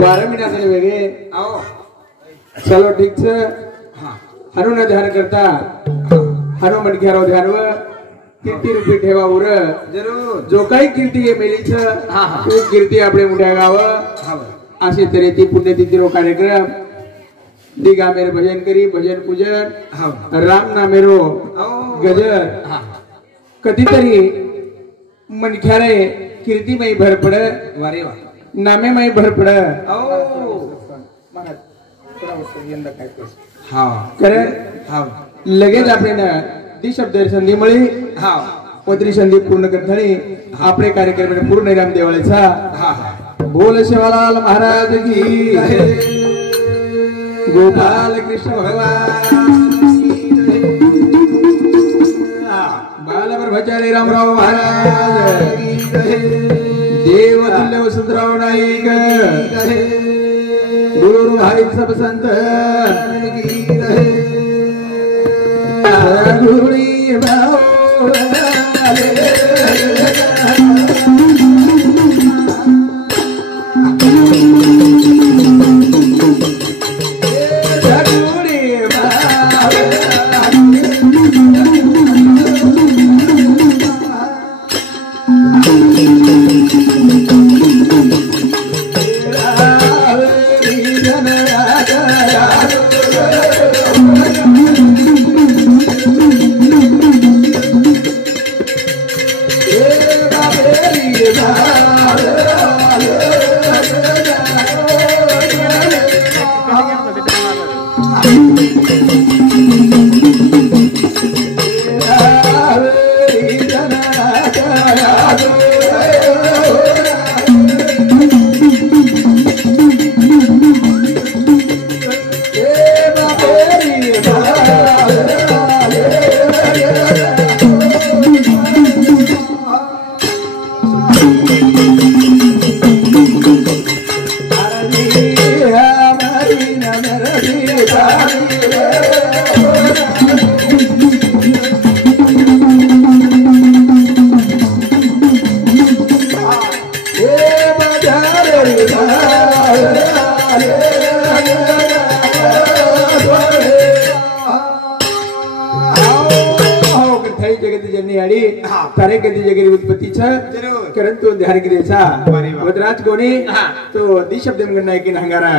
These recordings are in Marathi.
12 मिनिटांनी वेगळे आओ चलो ठीक छ हनुन ध्यान करता हनुमान घ्यारो ध्यानव कीर्ती रूपी ठेवा उर जरूर जो काही कीर्ती आहे मेलीच तो कीर्ती आपले मोठ्या गाव असे तरी ती पुण्यतिथीरो कार्यक्रम दिगा मेरे भजन करी भजन पूजन राम नामेरो गजर कधीतरी मनख्यारे कीर्तीमयी भर पड वारे वा नामेमयी भर पड लगेच आपल्याला ती शब्द संधीमुळे पत्री संधी पूर्ण करताना आपले कार्यक्रम पूर्ण राम देवाळीचा बोल शिवालाल महाराज की गोपाल कृष्ण भगवान बाल ब्रह्मचारी रामराव महाराज देव तुल्य वसंतराव नाईक गुरु भाई सब संत गुरुड़ी बाओ तारे कधी जगरी उत्पत्तीचा करंतु ध्यान गिरेचा वदराज कोणी तो दी शब्द म्हणणार की नांगारा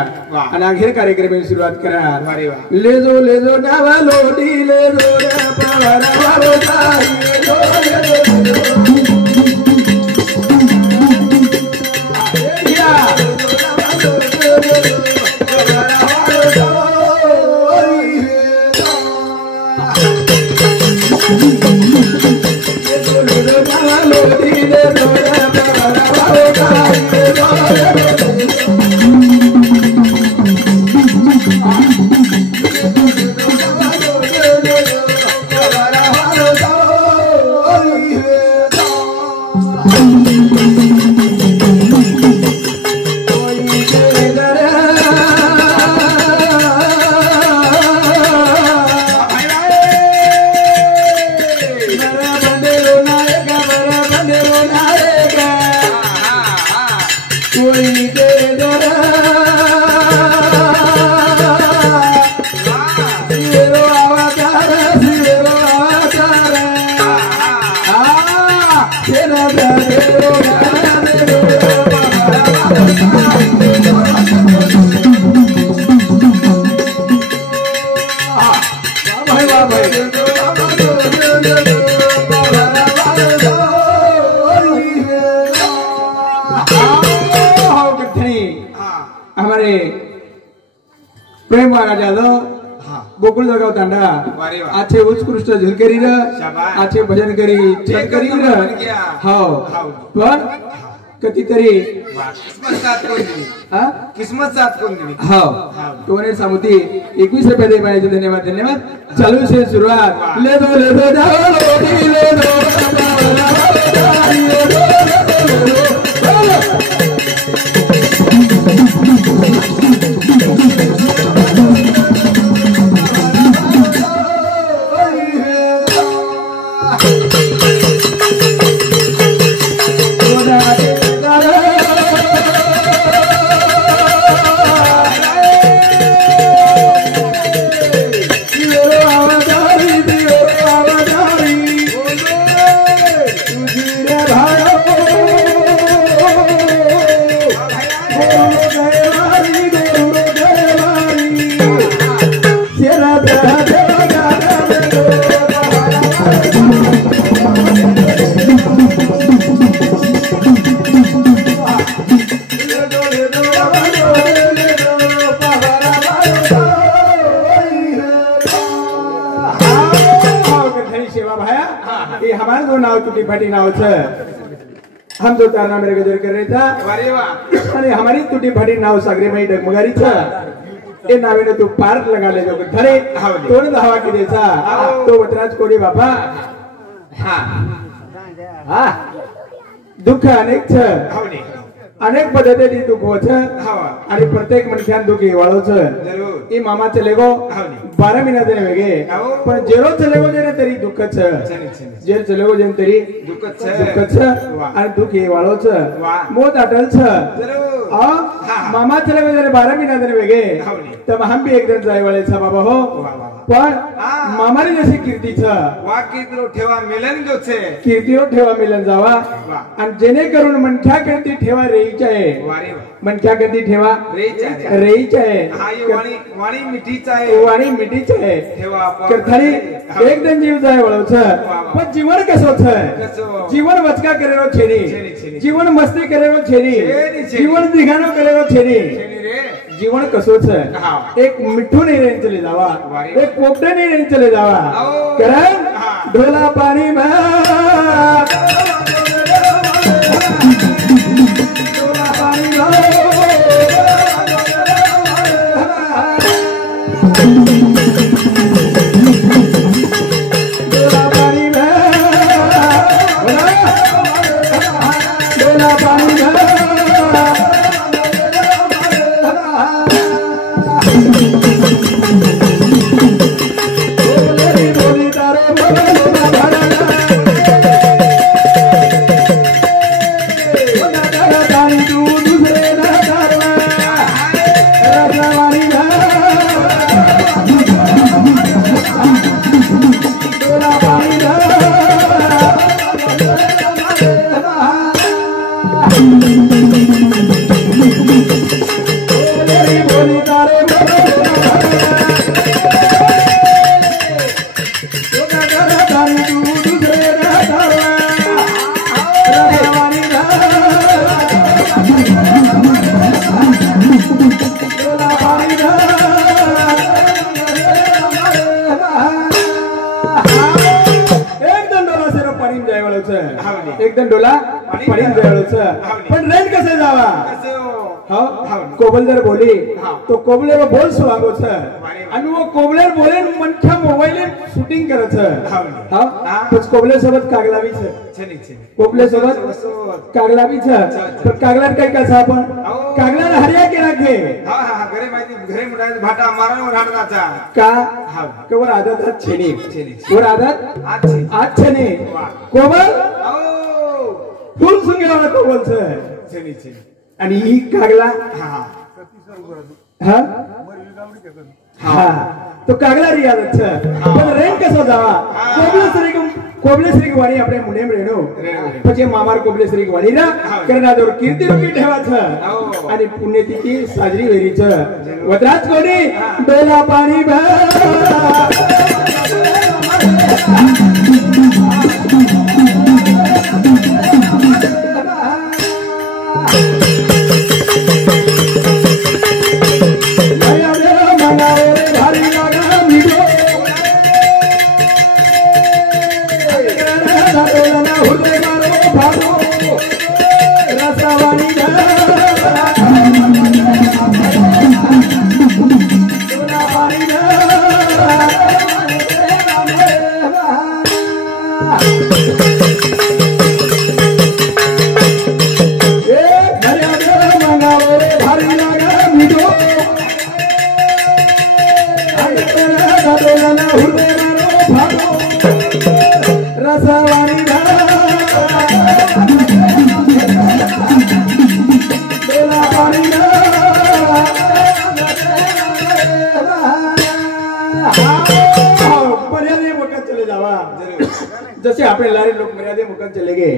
आणि अखेर कार्यक्रमाची सुरुवात करा ले जो नावा लोडी ले जो पावारा वालोता प्रेम महाराज यादव गोकुळ जगाव तांडा आचे उत्कृष्ट झलकरी र आचे भजन करी झलकरी र हो पण कधीतरी किस्मत साथ कोण दिली हो कोणी सामुती 21 रुपये दे पाहिजे धन्यवाद धन्यवाद चालू से सुरुवात ले दो मारो नाव तुटी फाटी नाव छ हम जो तारना मेरे गजर कर रहे था वारे वा आणि हमारी तुटी फाटी नाव सागरे में डगमगारी छ ए नावेने तू पार लगा ले जो खरे तोड़ धावा की देसा तो वतराज कोडी बापा हा हा दुःख अनेक छ हावले अनेक पद्धतीने दुःख होत हावा आणि प्रत्येक मनुष्यान दुःख वाळोच जरूर ई मामा चले गो हावले 12 महिना देने वेगे हाव पण जेरो चले गो जेने तरी दुःख छ चने चने जेर चले गो जेने तरी दुःख दुःख छ आणि दुःख वाळोच वाह. मोत अटल छ जरूर आ मामा चले गो जेने 12 महिना देने वेगे हावले तर हम भी एक दिन जाय वाले छ बाबा हो वा वा पण मामारी जशी कीर्ती छ वा कितरो ठेवा मिलन जो छे कीर्तीवर ठेवा मिलन जावा वाह. आणि जेणेकरून मनख्या कीर्ती ठेवा रेईच आहे वारे वा मनख्या कीर्ती ठेवा रेचा रेईच आहे हा ये वाणी वाणी मिठीच आहे वाणी मिठीच आहे ठेवा आपण करथारी एक दिन जीव जाय वळवछ पण जीवन कसो छ कसो जीवन वचका करेलो छेनी, छेनी छेनी. जीवन मस्ती करेलो छेनी छेनी, छेनी. जीवन दिघानो करेलो छेनी छेनी रे जीवन कसो छ हा. एक मिठू नहीं रेन चले जावा वारे. एक पोपटे नहीं रेन चले जावा आओ. कारण हा. ढोला पाणी में ढोला पाणी में ढोला पाणी में ढोला पाणी में बोली तारे बोला तारी तू दूसरे ना तारवा रसवानी ना ढोला पाणी ना बोली तारे तारी तू दूसरे ना तारवा रसवानी ना ढोला पाणी ना एकदम डोला सेरो पाणी जायवाळो छ एकदम डोला पाणी जायवाळो छ पण रेन कसे जावा कसो हो कोबलदर बोली तो कोबलेर बोल सुवागो छ वारे. आणि वो कोबलेर बोले मनख्या मोबाईल शूटिंग करत छ हावले. हा पण कोबले सोबत कागलावी छ छेनी छेनी कोबले सोबत सोबत कागलावी छ पण कागलात काय कसा आपण हो. कागलाला हरिया के राखे हा हा हा घरे माहिती घरे मुडायचं भाटा मारावर हाडताचा का हा वर आदत हात छेनी छेनी. वर आदत आज छे आज छेनी वाह. कोबल आओ फुल सुंगेला कोबल छ छेनी छेनी आणि ही कागला हा हा हा तो कागला री आदत छ पण रेन कसो जावा कोबलेश्री वाणी આપણે મુને મેળ્યો પછી મામાર કોબલેશ્રી વાણી ના કરનાદોર કીર્તિ રૂપી ઠેવા छ અને પુણ્યતિથિ સાજરી વેરી छ વદરાજ કોડી બેલા પાણી ભા जसे આપણે લારે લોક મર્યાદે મુકન ચલે ગે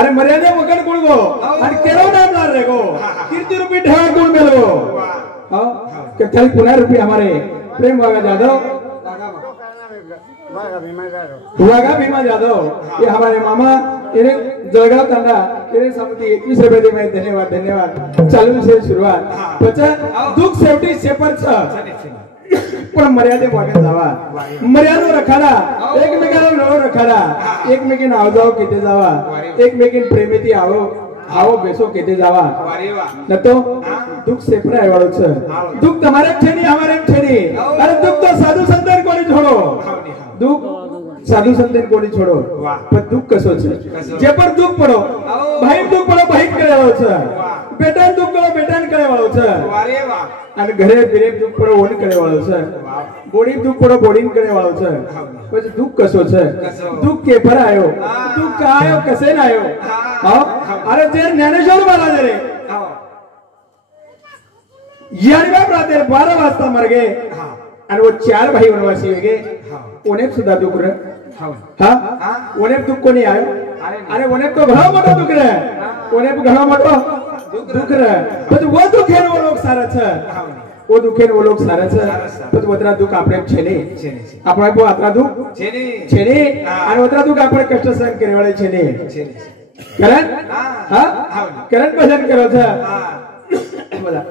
અરે મર્યાદે મુકન કોણ ગો અને કેરો નામ લાર રે ગો કીર્તિ રૂપી ઢેવા કોણ મેલો હા કે થલ પુના રૂપી हमारे प्रेम वागा जादव वागा भीमा जादव ये हमारे मामा इन्हें जळगाव तांडा इन्हें समिती 21 रुपये दे मैं धन्यवाद धन्यवाद चालू से शुरुआत पचा दुख शेवटी शेपर छ पण मर्यादेमध्ये जावा मर्यादा रखाडा एकमेकाला न रखाडा एकमेकीन आवजाव केते जावा एकमेकीन प्रेमेती आओ बेसो केते जावा न तो दुख सेपरा है वालों से दुख तुम्हारे छेनी हमारे छेनी अरे दुख तो साधु संतन को नहीं छोड़ो दुख साधु संतन को नहीं छोड़ो पर दुख कसो छे जे पर दुख पड़ो भाई दुख पड़ो भाई करे वालों से बेटा दुख पड़ो बेटा करे वालों से અને ઘરે બેરે દુખ પડો ઓન કરે વાળો છે બોડી દુખ પડો બોડીન કરે વાળો છે પછી દુખ કસો છે દુખ કે પર આયો દુખ का आयो कसे ना आयो हां अरे जे ज्ञानेश्वर वाला रे यारवा रात्री 12 वाजता मर गए आणि वो चार भाई वनवासी हो गए उन्हें सुद्धा दुख रे हां उन्हें दुख कोणी आयो अरे उन्हें तो घणो मोठो दुख रे उन्हें घणो मोठो दुख रे पण वो दुख है वो लोग सारा छे वो दुख है वो लोग सारा छे पण वतरा दुख आपले छे ने आपणे को आतरा दुख छे ने आणि वतरा दुख आपणे कष्ट सहन करे वाले छे ने करण हां करण भजन करो छे बोला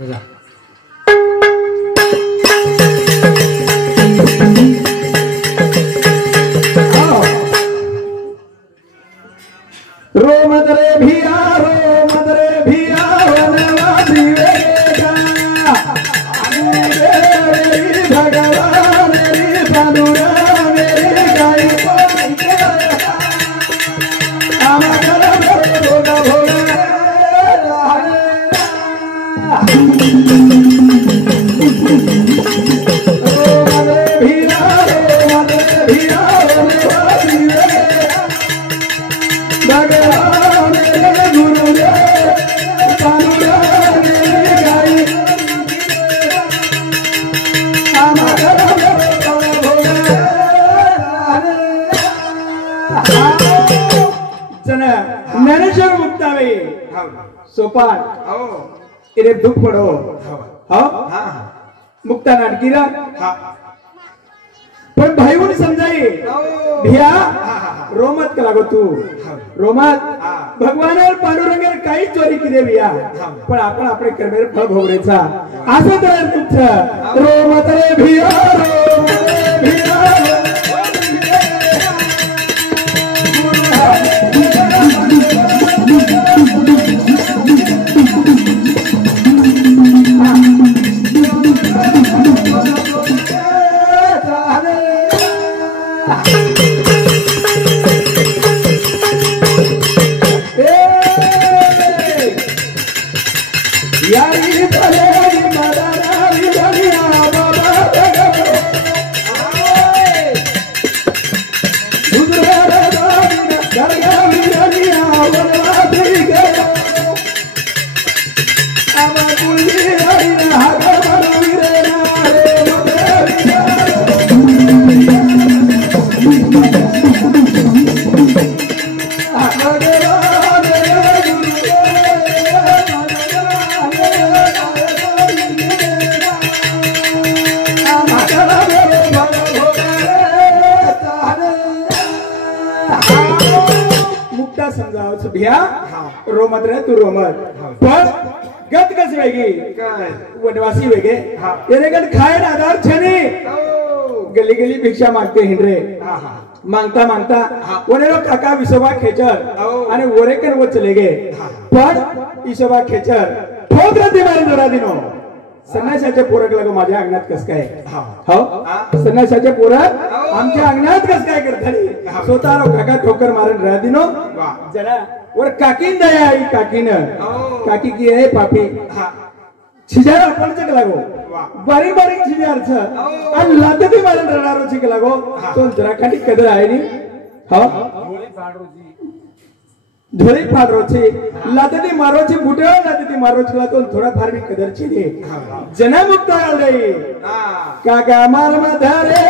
मजा रो मदरे भिया वनवासी वेगा मेरी भगवान मेरी सानुरा मेरी गाई आमा भोगा ज्ञानेश्वर मुक्तावे सोपान इरे दुख पडो मुक्ता नाटकीरा पण भाईहून समजाई भिया रोमत का लागो तू रोमत भगवानावर पांडुरंगावर काही चोरी केली भिया पण आपण आपले कर्मेर फळ भोगरेचा असं तर तुमचं रोमत रे भिया रोमत रे तू रोमत पण गत कस वेगी वनवासी वेगे येने गन खाए आधार छेनी गली गली भिक्षा मागते हिंडरे मांगता मांगता वनेरो काका विसोबा खेचर आणि वरेकन वो चले गए पण ईसोबा खेचर ठोक रती मारी जोरा दिनो सन्यासाचे पोरक लागो माझ्या अंगणात कस काय हो सन्यासाचे पोरक आमच्या अंगणात कस काय करतली स्वतःरो काका ठोकर मारून राह दिनो जरा और काकीन दया आई काकीन काकी की है पापी छिजार आपण चक लागो बारी बारी छिजार छ आणि लादती मारून रडारो छिक लागो तो जरा काटी कदर आहे नी हो धोळी फाडरोची लादती मारोची बुटेवा लादती मारोची तो थोडा फार मी कदर छिने जना मुक्त आले काका मार मधारे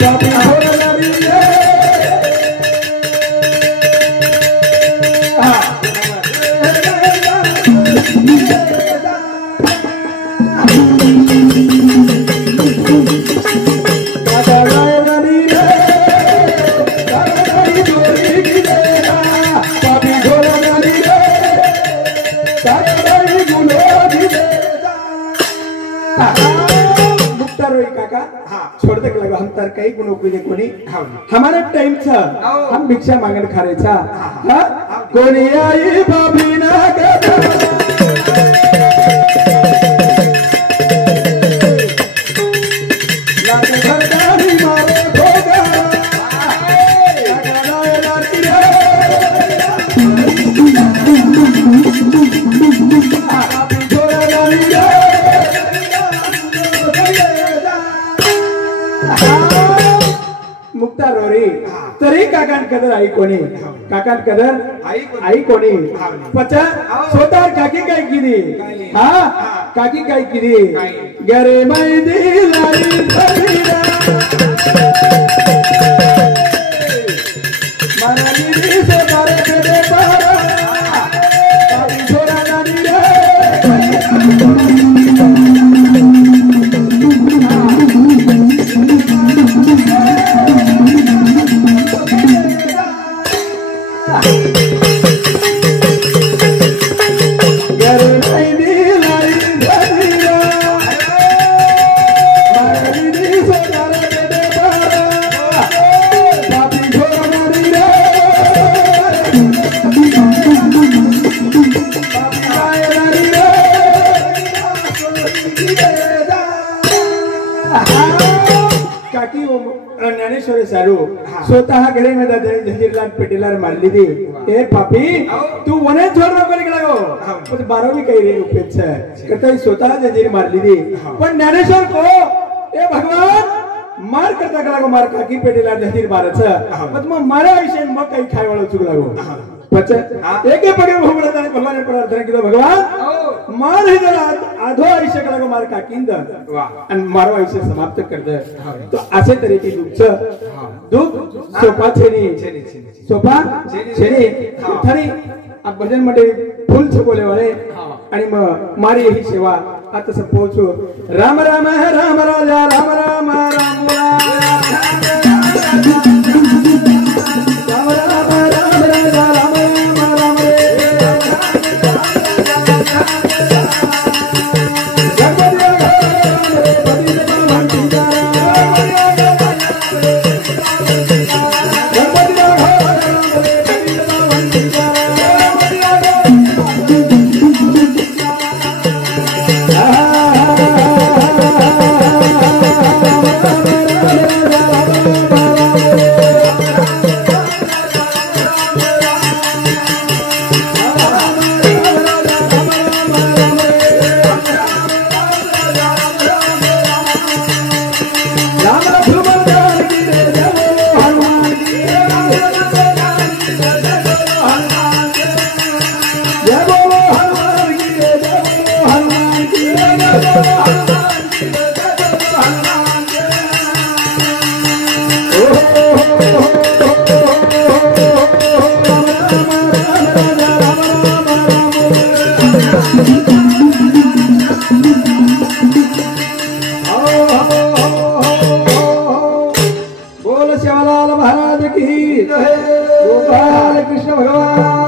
पापी होला रे मुक्ता रोई काका हाँ। छोड़ दे लगा हम तर कई गुनो कुजे कोनी हाँ। हमारा टाइम था हाँ। हम भिक्षा मांगन खारे था हाँ। हाँ कोनी आई बाबी ना गदा लाके घरदारी मारो ठोगा मुक्ता रोरी तरी काकान कदर आई कोणी काकान कदर आई कोणी पचा स्वतः काकी काय किदी हा काकी काय किदी गरे मैदी लाई फरीदा मनाली से बारे दे पारा काकी छोरा नानी रे काकी ज्ञानेश्वरी सारू स्वतः घरी में जहीरलाल पेटीलार मारली थी ए पापी तू वने छोड़ नको लागो पण 12वी काही रे उपेक्षा करता स्वतः जहीर मारली थी पण ज्ञानेश्वर को ए भगवान मार करता लागो मार काकी पेटीलार जहीर मारायचं पण मग मारा विषय मग काही खाय वाळू चुक लागो पच एके पगे भोगला जाणे भगवान प्रार्थना केलं भगवान मार हे जरा आधो आयुष्य लागो मार काकींद आणि मारो आयुष्य समाप्त करत तो असे तरी ती दुःख सोपा सोपा थरी भजन मध्ये फुल छपोले वाले आणि मग मारी ही सेवा आता सब पोहोचू राम राम राम राजा राम राम राम बोल श्यामलाल महाराज की जय गोपाल कृष्ण भगवान